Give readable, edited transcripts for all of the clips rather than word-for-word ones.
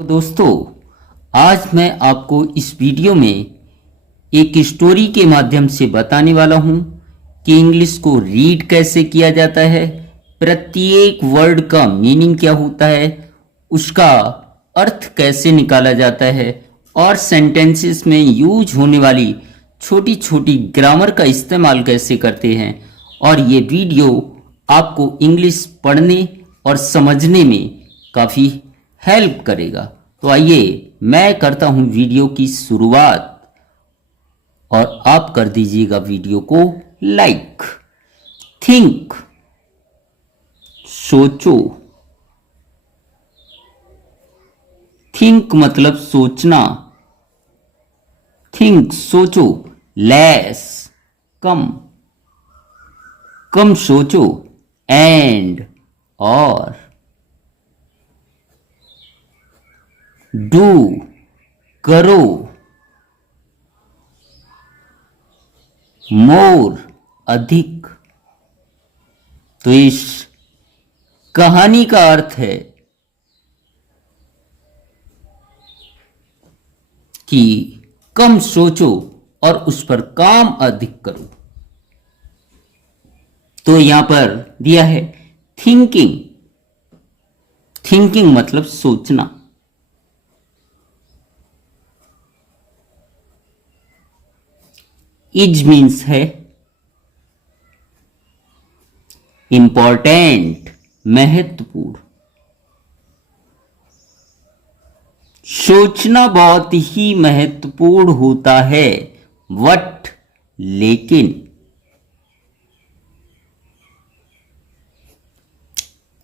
तो दोस्तों, आज मैं आपको इस वीडियो में एक स्टोरी के माध्यम से बताने वाला हूं कि इंग्लिश को रीड कैसे किया जाता है, प्रत्येक वर्ड का मीनिंग क्या होता है, उसका अर्थ कैसे निकाला जाता है और सेंटेंसेस में यूज होने वाली छोटी छोटी ग्रामर का इस्तेमाल कैसे करते हैं। और ये वीडियो आपको इंग्लिश पढ़ने और समझने में काफ़ी हेल्प करेगा। तो आइए मैं करता हूं वीडियो की शुरुआत और आप कर दीजिएगा वीडियो को लाइक। थिंक, सोचो। थिंक मतलब सोचना। थिंक सोचो। लेस कम, कम सोचो। एंड और। डू करो। मोर अधिक। तो इस कहानी का अर्थ है कि कम सोचो और उस पर काम अधिक करो। तो यहां पर दिया है थिंकिंग। थिंकिंग मतलब सोचना। इज मीन्स है इंपॉर्टेंट, महत्वपूर्ण। सोचना बहुत ही महत्वपूर्ण होता है, बट लेकिन।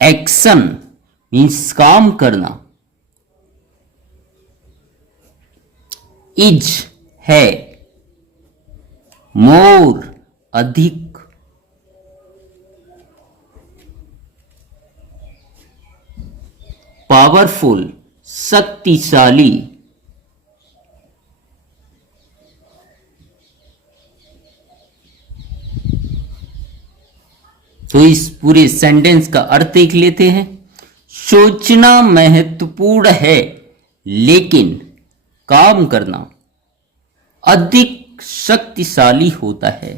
एक्शन मीन्स काम करना। इज है मोर अधिक। पावरफुल शक्तिशाली। तो इस पूरे सेंटेंस का अर्थ देख लेते हैं। सोचना महत्वपूर्ण है, लेकिन काम करना अधिक शक्तिशाली होता है।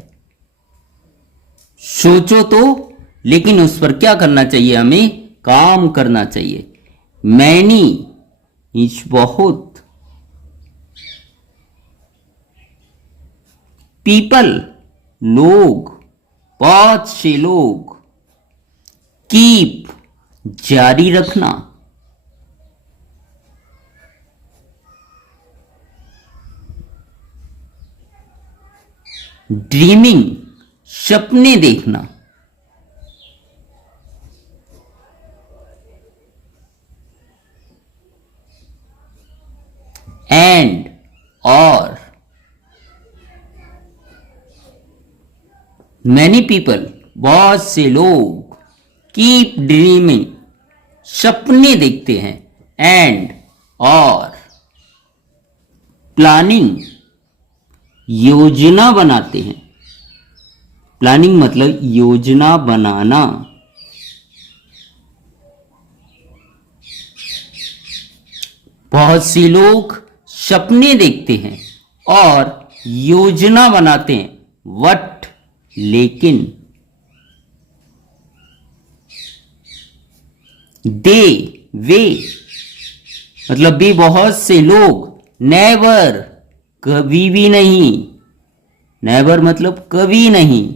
सोचो तो, लेकिन उस पर क्या करना चाहिए, हमें काम करना चाहिए। मैनी मीन्स बहुत। पीपल लोग, बहुत से लोग। कीप जारी रखना। ड्रीमिंग सपने देखना। एंड और। मैनी पीपल बहुत से लोग। कीप ड्रीमिंग सपने देखते हैं। एंड और। प्लानिंग योजना बनाते हैं। प्लानिंग मतलब योजना बनाना। बहुत से लोग सपने देखते हैं और योजना बनाते हैं, बट लेकिन। दे वे मतलब भी बहुत से लोग। नेवर कभी भी नहीं। नेवर मतलब कभी नहीं।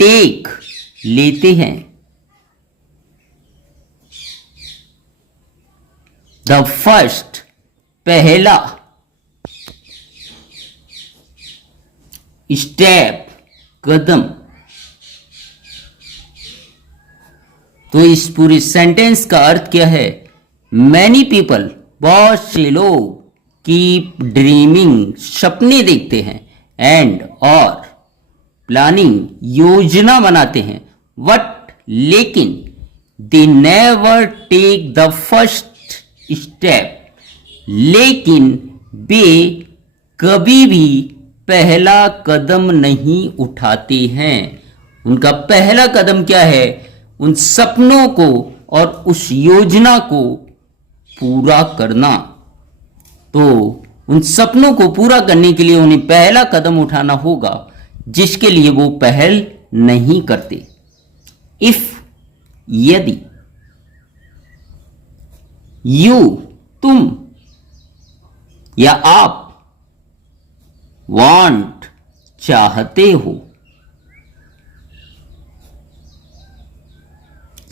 टेक लेते हैं। द फर्स्ट पहला। स्टेप कदम। तो इस पूरे सेंटेंस का अर्थ क्या है। मैनी पीपल बहुत से लोग। कीप ड्रीमिंग सपने देखते हैं। एंड और। प्लानिंग योजना बनाते हैं, बट लेकिन। They never take the first step लेकिन वे कभी भी पहला कदम नहीं उठाते हैं। उनका पहला कदम क्या है, उन सपनों को और उस योजना को पूरा करना। तो उन सपनों को पूरा करने के लिए उन्हें पहला कदम उठाना होगा जिसके लिए वो पहल नहीं करते। इफ यदि, यू तुम या आप, वांट चाहते हो,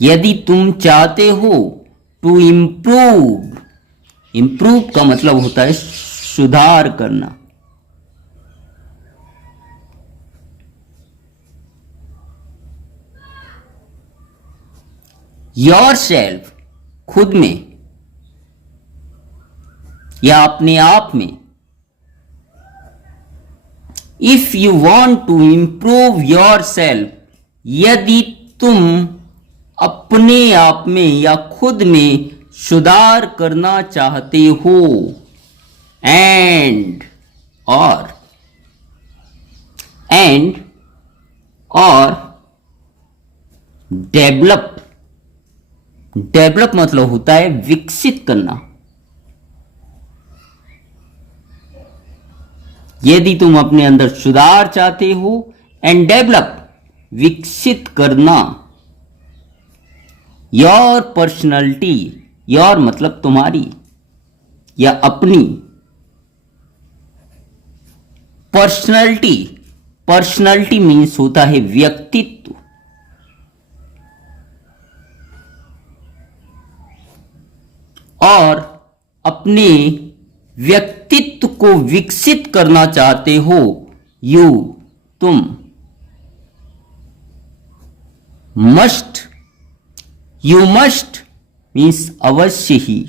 यदि तुम चाहते हो टू इम्प्रूव, इम्प्रूव का मतलब होता है सुधार करना। योर सेल्फ खुद में या अपने आप में। If you want to improve yourself, यदि तुम अपने आप में या खुद में सुधार करना चाहते हो। एंड और डेवलप, डेवलप मतलब होता है विकसित करना। यदि तुम अपने अंदर सुधार चाहते हो, एंड डेवलप विकसित करना, योर पर्सनैलिटी, योर मतलब तुम्हारी या अपनी, पर्सनैलिटी, पर्सनैलिटी मीन्स होता है व्यक्तित्व। और अपने व्यक्तित्व को विकसित करना चाहते हो, यू तुम, मस्ट, यू मस्ट मीन्स अवश्य ही,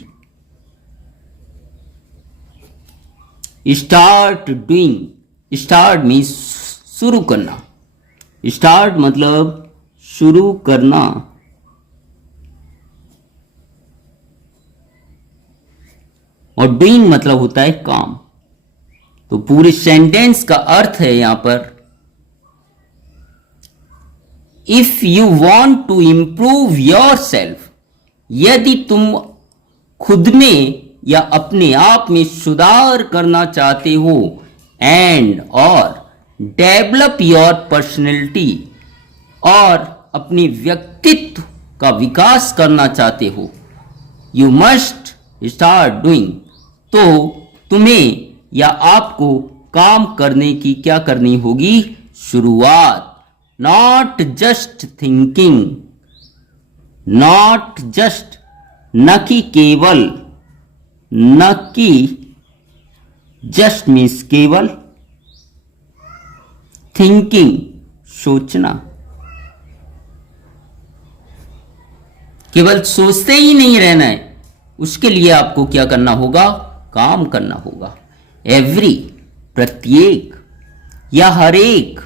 स्टार्ट डूइंग, स्टार्ट मीन्स शुरू करना, स्टार्ट मतलब शुरू करना, और डूइंग मतलब होता है काम। तो पूरे सेंटेंस का अर्थ है यहां पर, if you want to improve yourself, यदि तुम खुद में या अपने आप में सुधार करना चाहते हो, एंड और डेवलप योर पर्सनैलिटी, और अपने व्यक्तित्व का विकास करना चाहते हो, यू मस्ट स्टार्ट डूइंग। तो तुम्हें या आपको काम करने की क्या करनी होगी? शुरुआत। Not just thinking, not just न कि केवल, न कि जस्ट मीन्स केवल, थिंकिंग सोचना। केवल सोचते ही नहीं रहना है, उसके लिए आपको क्या करना होगा? काम करना होगा। एवरी प्रत्येक या हर एक,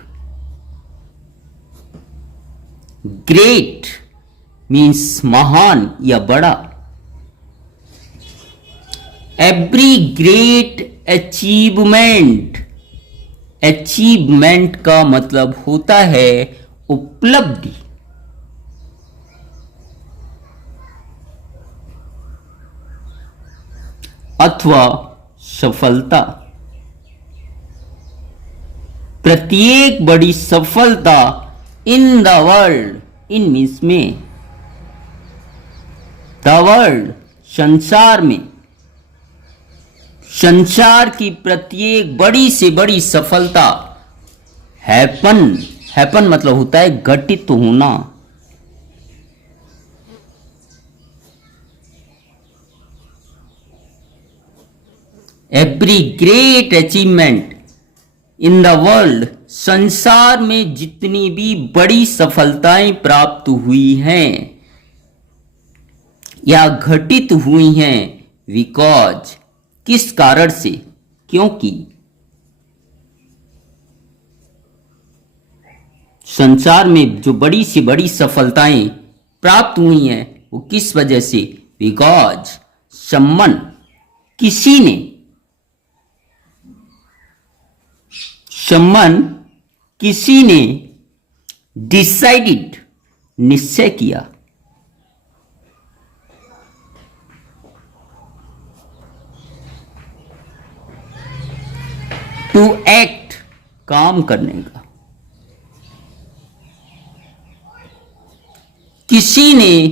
ग्रेट मीन्स महान या बड़ा। एवरी ग्रेट अचीवमेंट, अचीवमेंट का मतलब होता है उपलब्धि। अथवा सफलता। प्रत्येक बड़ी सफलता in the world, in means में, द वर्ल्ड संसार में, संसार की प्रत्येक बड़ी से बड़ी सफलता, हैपन, हैपन मतलब होता है घटित होना। Every great achievement in the world, संसार में जितनी भी बड़ी सफलताएं प्राप्त हुई हैं या घटित हुई हैं, बिकॉज, किस कारण से? क्योंकि संसार में जो बड़ी से बड़ी सफलताएं प्राप्त हुई हैं वो किस वजह से? बिकॉज समवन, किसी ने, समवन किसी ने, डिसाइडेड निश्चय किया, टू एक्ट, काम करने का। किसी ने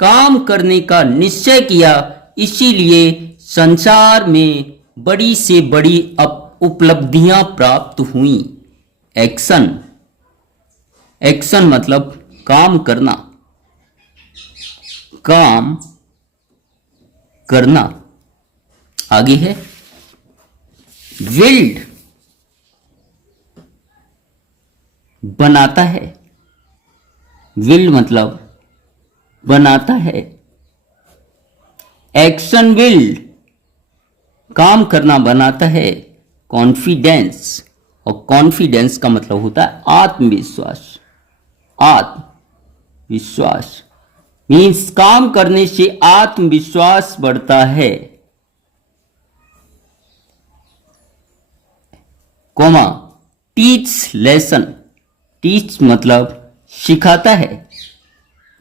काम करने का निश्चय किया, इसीलिए संसार में बड़ी से बड़ी उपलब्धियां प्राप्त हुई। एक्शन, एक्शन मतलब काम करना, काम करना। आगे है विल्ड, बनाता है। विल्ड मतलब बनाता है। एक्शन विल्ड, काम करना बनाता है। कॉन्फिडेंस, और कॉन्फिडेंस का मतलब होता है आत्मविश्वास। आत्मविश्वास मीन्स काम करने से आत्मविश्वास बढ़ता है। कोमा, टीच लेसन, टीच मतलब सिखाता है।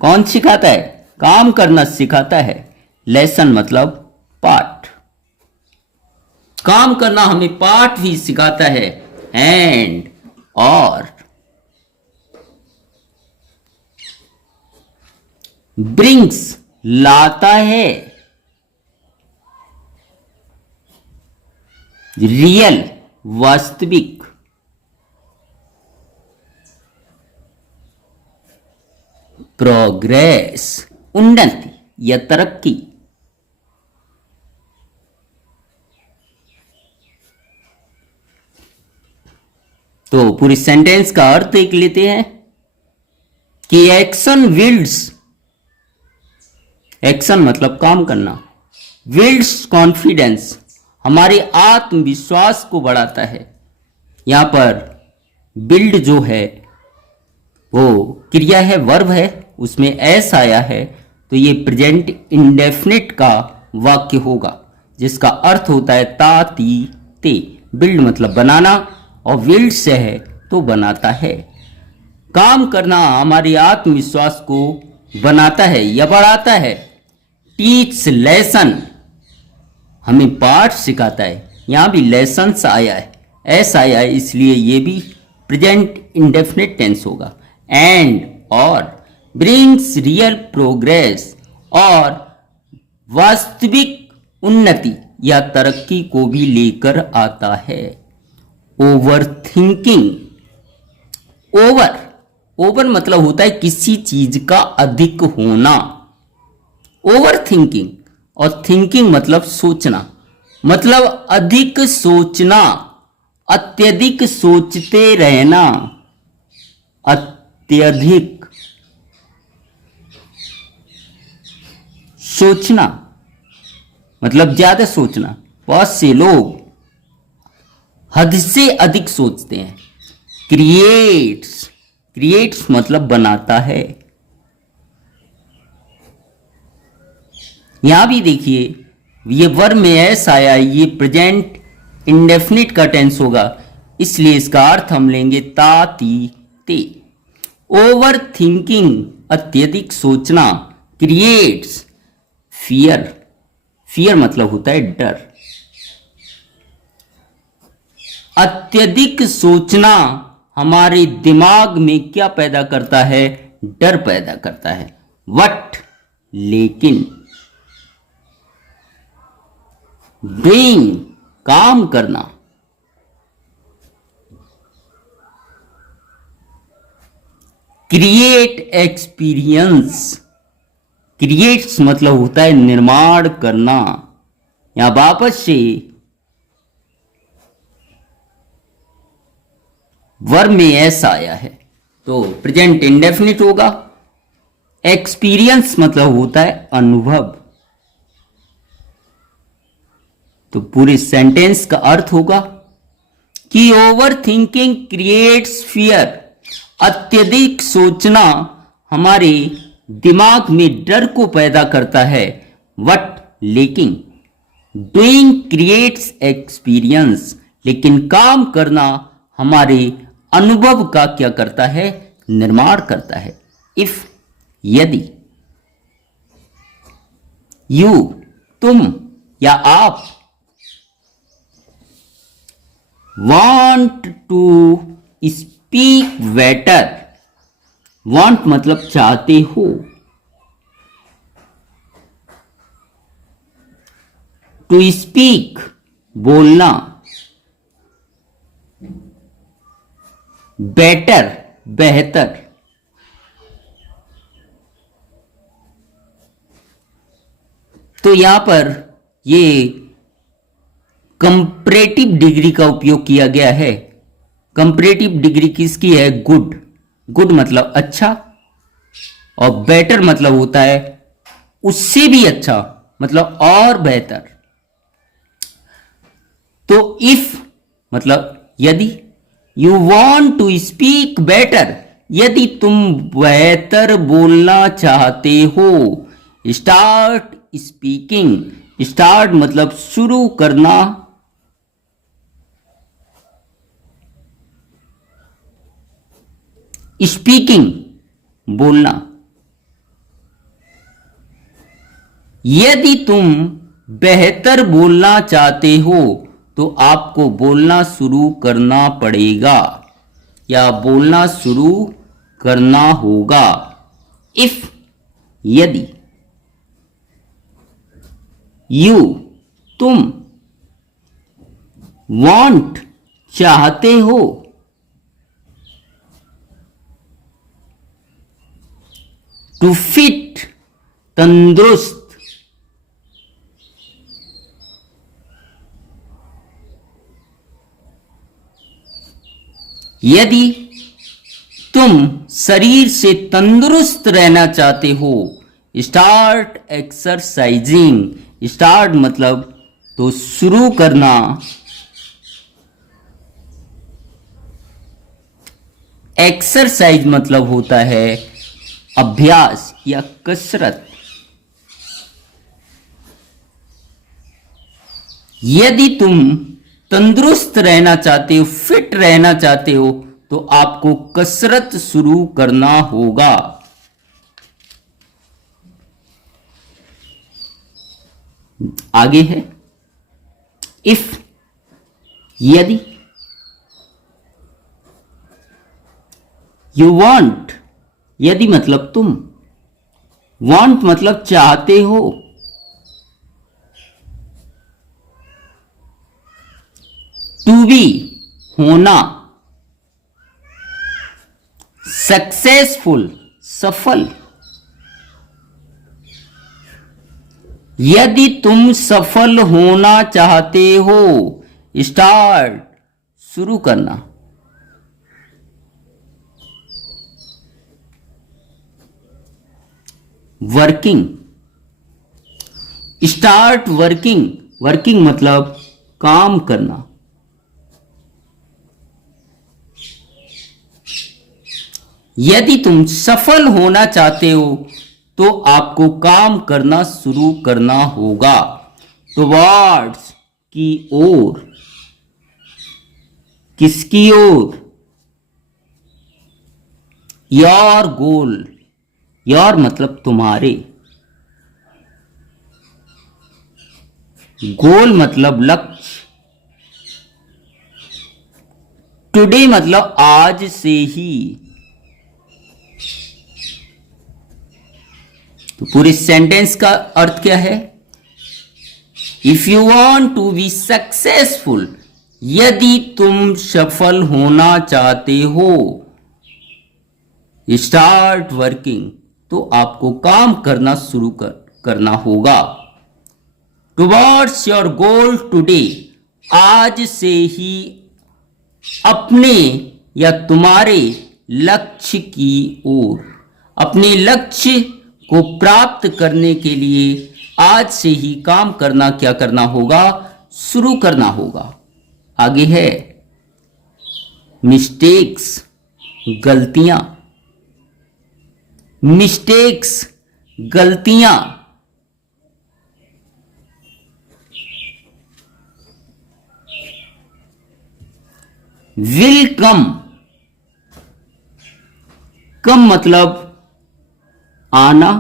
कौन सिखाता है? काम करना सिखाता है। लेसन मतलब पाठ, काम करना हमें पाठ भी सिखाता है। एंड, और ब्रिंग्स, लाता है। रियल, वास्तविक। प्रोग्रेस, उन्नति या तरक्की। तो पूरी सेंटेंस का अर्थ देख लेते हैं कि एक्शन विल्ड्स, एक्शन मतलब काम करना, विल्ड्स कॉन्फिडेंस, हमारे आत्मविश्वास को बढ़ाता है। यहां पर बिल्ड जो है वो क्रिया है, वर्ब है, उसमें एस आया है, तो ये प्रेजेंट इंडेफिनिट का वाक्य होगा जिसका अर्थ होता है ता ती ते। बिल्ड मतलब बनाना, और विल्ड से है तो बनाता है। काम करना हमारे आत्मविश्वास को बनाता है या बढ़ाता है। टीच लेसन, हमें पाठ सिखाता है। यहां भी लेसन्स आया है, एस आया है, इसलिए ये भी प्रेजेंट इंडेफिनिट टेंस होगा। एंड, और ब्रिंग्स रियल प्रोग्रेस, और वास्तविक उन्नति या तरक्की को भी लेकर आता है। ओवर थिंकिंग, ओवर, ओवर मतलब होता है किसी चीज का अधिक होना। ओवर थिंकिंग, और थिंकिंग मतलब सोचना, मतलब अधिक सोचना, अत्यधिक सोचते रहना। अत्यधिक सोचना मतलब ज्यादा सोचना। बहुत से लोग हद से अधिक सोचते हैं। क्रिएट्स, क्रिएट्स मतलब बनाता है। यहां भी देखिए ये वर्ब में एस आया, ये प्रेजेंट इंडेफिनिट का टेंस होगा, इसलिए इसका अर्थ हम लेंगे ता ती ते। ओवर थिंकिंग अत्यधिक सोचना, क्रिएट्स फियर, फियर मतलब होता है डर। अत्यधिक सोचना हमारे दिमाग में क्या पैदा करता है? डर पैदा करता है। वट, लेकिन। डूइंग, काम करना। क्रिएट एक्सपीरियंस, क्रिएट्स मतलब होता है निर्माण करना। यहां वापस से वर्ब में एस आया है तो प्रेजेंट इंडेफिनिट होगा। एक्सपीरियंस मतलब होता है अनुभव। तो पूरे सेंटेंस का अर्थ होगा कि ओवर थिंकिंग क्रिएट्स फियर, अत्यधिक सोचना हमारे दिमाग में डर को पैदा करता है। वट, लेकिन। डूइंग क्रिएट्स एक्सपीरियंस, लेकिन काम करना हमारे अनुभव का क्या करता है? निर्माण करता है। इफ, यदि। यू, तुम या आप। Want to speak better. Want मतलब चाहते हो। टू स्पीक बोलना। बेटर बेहतर। तो यहां पर ये कंपैरेटिव डिग्री का उपयोग किया गया है। कंपैरेटिव डिग्री किसकी है? गुड। गुड मतलब अच्छा, और बेटर मतलब होता है उससे भी अच्छा, मतलब और बेहतर। तो इफ मतलब यदि, you want to speak better, यदि तुम बेहतर बोलना चाहते हो, स्टार्ट स्पीकिंग। स्टार्ट मतलब शुरू करना, स्पीकिंग बोलना। यदि तुम बेहतर बोलना चाहते हो तो आपको बोलना शुरू करना पड़ेगा या बोलना शुरू करना होगा। इफ यदि, यू तुम, वांट चाहते हो, टू फिट तंदुरुस्त। यदि तुम शरीर से तंदुरुस्त रहना चाहते हो, स्टार्ट एक्सरसाइजिंग। स्टार्ट मतलब तो शुरू करना, एक्सरसाइज मतलब होता है अभ्यास या कसरत। यदि तुम तंदुरुस्त रहना चाहते हो, फिट रहना चाहते हो, तो आपको कसरत शुरू करना होगा। आगे है इफ यदि, यू वांट, यदि मतलब तुम, वांट मतलब चाहते हो, टू बी होना, सक्सेसफुल सफल। यदि तुम सफल होना चाहते हो, स्टार्ट शुरू करना, वर्किंग। स्टार्ट वर्किंग, वर्किंग मतलब काम करना। यदि तुम सफल होना चाहते हो तो आपको काम करना शुरू करना होगा। टुवर्ड्स की ओर, किसकी ओर? Your goal. योर मतलब तुम्हारे, गोल मतलब लक्ष्य। टुडे मतलब आज से ही। तो पूरे सेंटेंस का अर्थ क्या है? If you want to be successful, यदि तुम सफल होना चाहते हो, स्टार्ट वर्किंग, तो आपको काम करना शुरू करना होगा। टुवर्ड्स योर गोल टुडे, आज से ही अपने या तुम्हारे लक्ष्य की ओर। अपने लक्ष्य को प्राप्त करने के लिए आज से ही काम करना, क्या करना होगा? शुरू करना होगा। आगे है मिस्टेक्स, गलतियां। मिस्टेक्स गलतियां। विल कम, कम मतलब आना,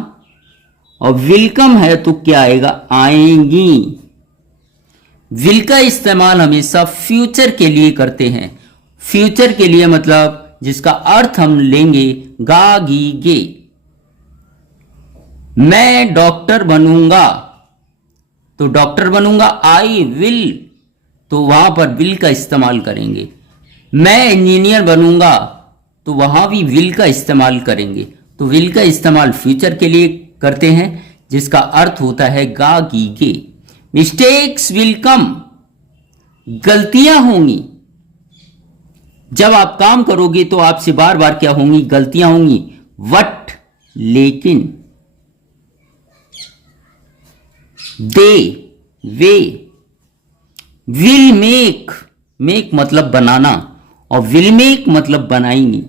और वेलकम है तो क्या आएगा? आएंगी। विल का इस्तेमाल हमेशा फ्यूचर के लिए करते हैं। फ्यूचर के लिए मतलब जिसका अर्थ हम लेंगे गा गी गे। मैं डॉक्टर बनूंगा, तो डॉक्टर बनूंगा आई विल, तो वहां पर विल का इस्तेमाल करेंगे। मैं इंजीनियर बनूंगा, तो वहां भी विल का इस्तेमाल करेंगे। तो विल का इस्तेमाल फ्यूचर के लिए करते हैं जिसका अर्थ होता है गा गी गे। मिस्टेक्स विल कम, गलतियां होंगी। जब आप काम करोगे तो आपसे बार बार क्या होंगी? गलतियां होंगी। वट, लेकिन। दे, वे। विल मेक, मेक मतलब बनाना, और विल मेक मतलब बनाएंगी।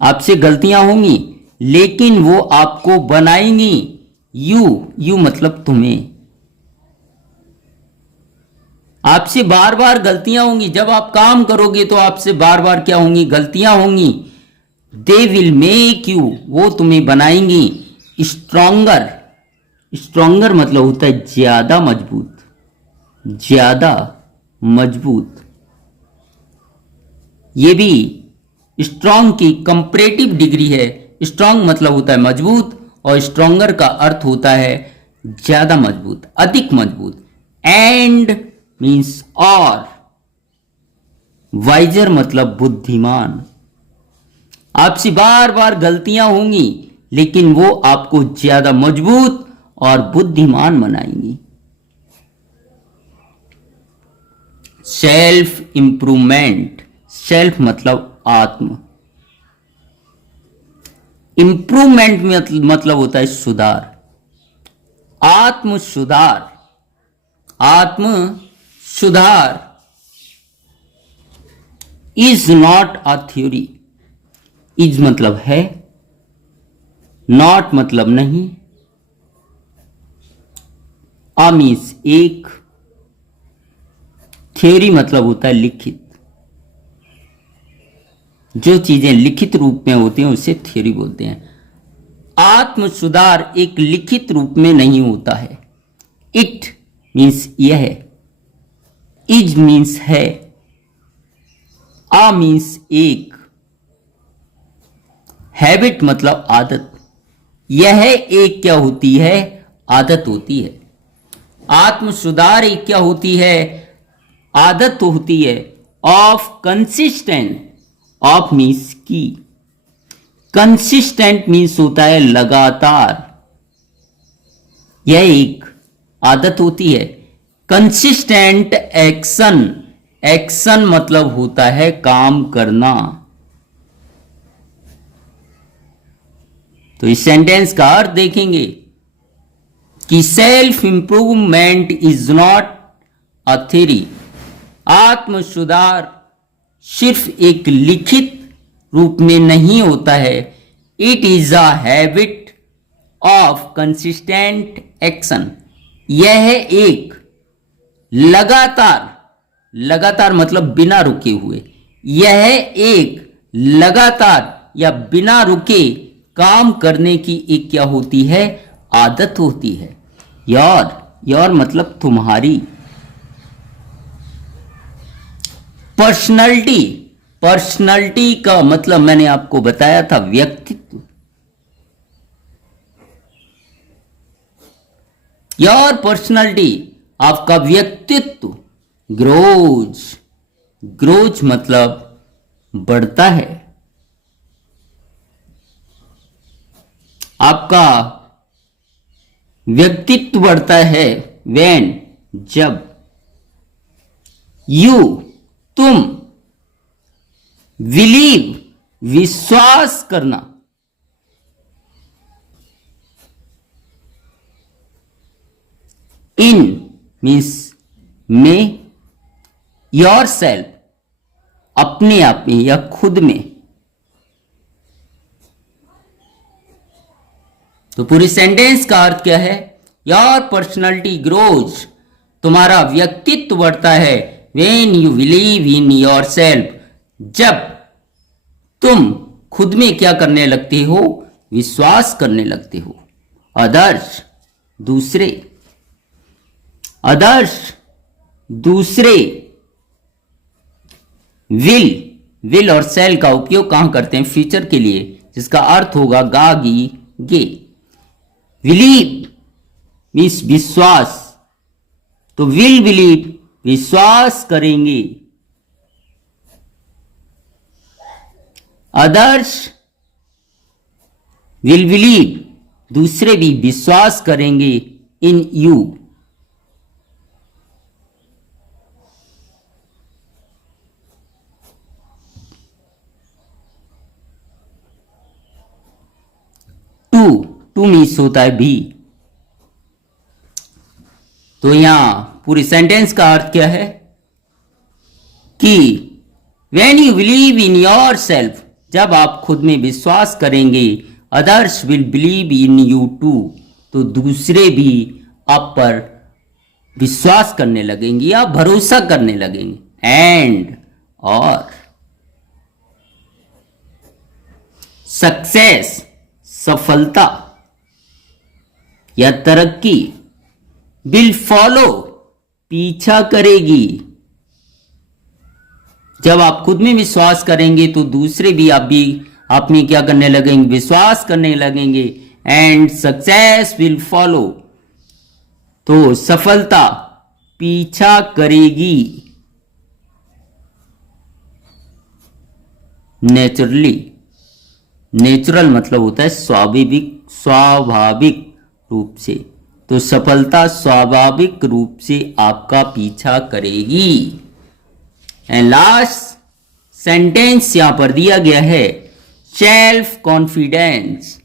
आपसे गलतियां होंगी लेकिन वो आपको बनाएंगी। यू मतलब तुम्हें। आपसे बार बार गलतियां होंगी। जब आप काम करोगे तो आपसे बार बार क्या होंगी? गलतियां होंगी। दे विल मेक यू, वो तुम्हें बनाएंगी स्ट्रॉन्गर। स्ट्रॉन्गर मतलब होता है ज्यादा मजबूत, ज्यादा मजबूत। ये भी स्ट्रॉन्ग की कंपैरेटिव डिग्री है। स्ट्रॉन्ग मतलब होता है मजबूत, और स्ट्रॉन्गर का अर्थ होता है ज्यादा मजबूत, अधिक मजबूत। एंड मीन्स और। वाइजर मतलब बुद्धिमान। आपसे बार बार गलतियां होंगी लेकिन वो आपको ज्यादा मजबूत और बुद्धिमान बनाएंगी। सेल्फ इंप्रूवमेंट, सेल्फ मतलब आत्म, इंप्रूवमेंट मतलब होता है सुधार, आत्म सुधार। आत्म सुधार is not a theory. Is मतलब है, नॉट मतलब नहीं, आ मीन्स एक, थ्योरी मतलब होता है लिखित। जो चीजें लिखित रूप में होती हैं उसे थ्योरी बोलते हैं। आत्म सुधार एक लिखित रूप में नहीं होता है। इट मीन्स यह, इज मीन्स है, आ मीन्स एक, हैबिट मतलब आदत। यह एक क्या होती है? आदत होती है। आत्म सुधार एक क्या होती है? आदत होती है। ऑफ कंसिस्टेंट, ऑफ मीन्स की, कंसिस्टेंट मीन्स होता है लगातार। यह एक आदत होती है। कंसिस्टेंट एक्शन, एक्शन मतलब होता है काम करना। तो इस सेंटेंस का अर्थ देखेंगे कि self improvement is not a theory. आत्म सुधार सिर्फ एक लिखित रूप में नहीं होता है। It is a habit of consistent action. यह एक लगातार, लगातार मतलब बिना रुके हुए, यह एक लगातार या बिना रुके काम करने की एक क्या होती है? आदत होती है। योर मतलब तुम्हारी। पर्सनैलिटी, पर्सनैलिटी का मतलब मैंने आपको बताया था व्यक्तित्व। योर पर्सनैलिटी, आपका व्यक्तित्व। ग्रोज, ग्रोज मतलब बढ़ता है। आपका व्यक्तित्व बढ़ता है व्हेन, जब। यू, तुम। बिलीव, विश्वास करना। इन मीन्स में, योर सेल्फ अपने आप में या खुद में। तो पूरी सेंटेंस का अर्थ क्या है? योर पर्सनैलिटी ग्रोज, तुम्हारा व्यक्तित्व बढ़ता है। When you believe in yourself, जब तुम खुद में क्या करने लगते हो? विश्वास करने लगते हो। अदर्स, दूसरे। आदर्श दूसरे विल और शैल का उपयोग कहां करते हैं फ्यूचर के लिए, जिसका अर्थ होगा गा गी गे। बिलीव मीन्स विश्वास, तो विल बिलीव विश्वास करेंगे। आदर्श विल बिलीव दूसरे भी विश्वास करेंगे इन यू। टू मीन्स होता है भी। तो यहां पूरी सेंटेंस का अर्थ क्या है कि when you believe in yourself, जब आप खुद में विश्वास करेंगे, others will believe in you too, तो दूसरे भी आप पर विश्वास करने लगेंगे या भरोसा करने लगेंगे। एंड और सक्सेस सफलता या तरक्की, विल फॉलो पीछा करेगी। जब आप खुद में विश्वास करेंगे तो दूसरे भी आप में क्या करने लगेंगे, विश्वास करने लगेंगे। एंड सक्सेस विल फॉलो, तो सफलता पीछा करेगी। नेचुरली, नेचुरल मतलब होता है स्वाभाविक रूप से, तो सफलता स्वाभाविक रूप से आपका पीछा करेगी। एंड लास्ट सेंटेंस यहां पर दिया गया है, सेल्फ कॉन्फिडेंस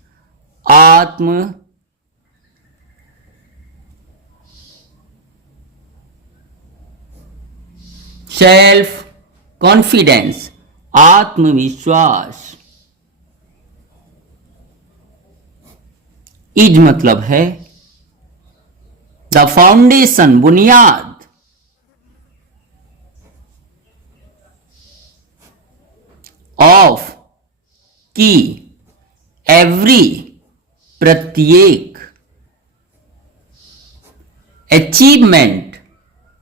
सेल्फ कॉन्फिडेंस आत्मविश्वास। इज मतलब है द फाउंडेशन बुनियाद, ऑफ की एवरी प्रत्येक, अचीवमेंट,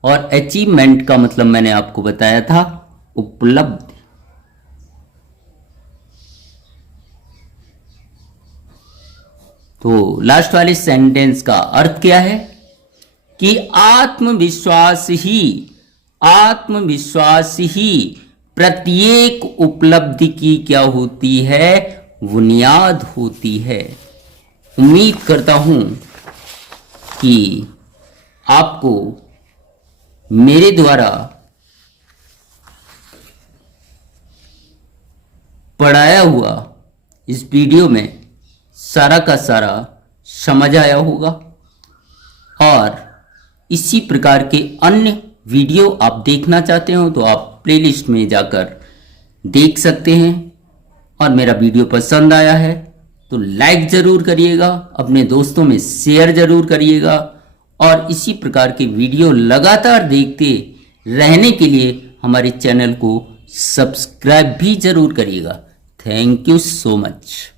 और अचीवमेंट का मतलब मैंने आपको बताया था उपलब्धि। तो लास्ट वाले सेंटेंस का अर्थ क्या है कि आत्मविश्वास ही प्रत्येक उपलब्धि की क्या होती है, बुनियाद होती है। उम्मीद करता हूं कि आपको मेरे द्वारा पढ़ाया हुआ इस वीडियो में सारा का सारा समझ आया होगा, और इसी प्रकार के अन्य वीडियो आप देखना चाहते हो तो आप प्लेलिस्ट में जाकर देख सकते हैं। और मेरा वीडियो पसंद आया है तो लाइक ज़रूर करिएगा, अपने दोस्तों में शेयर ज़रूर करिएगा, और इसी प्रकार के वीडियो लगातार देखते रहने के लिए हमारे चैनल को सब्सक्राइब भी ज़रूर करिएगा। Thank you so much.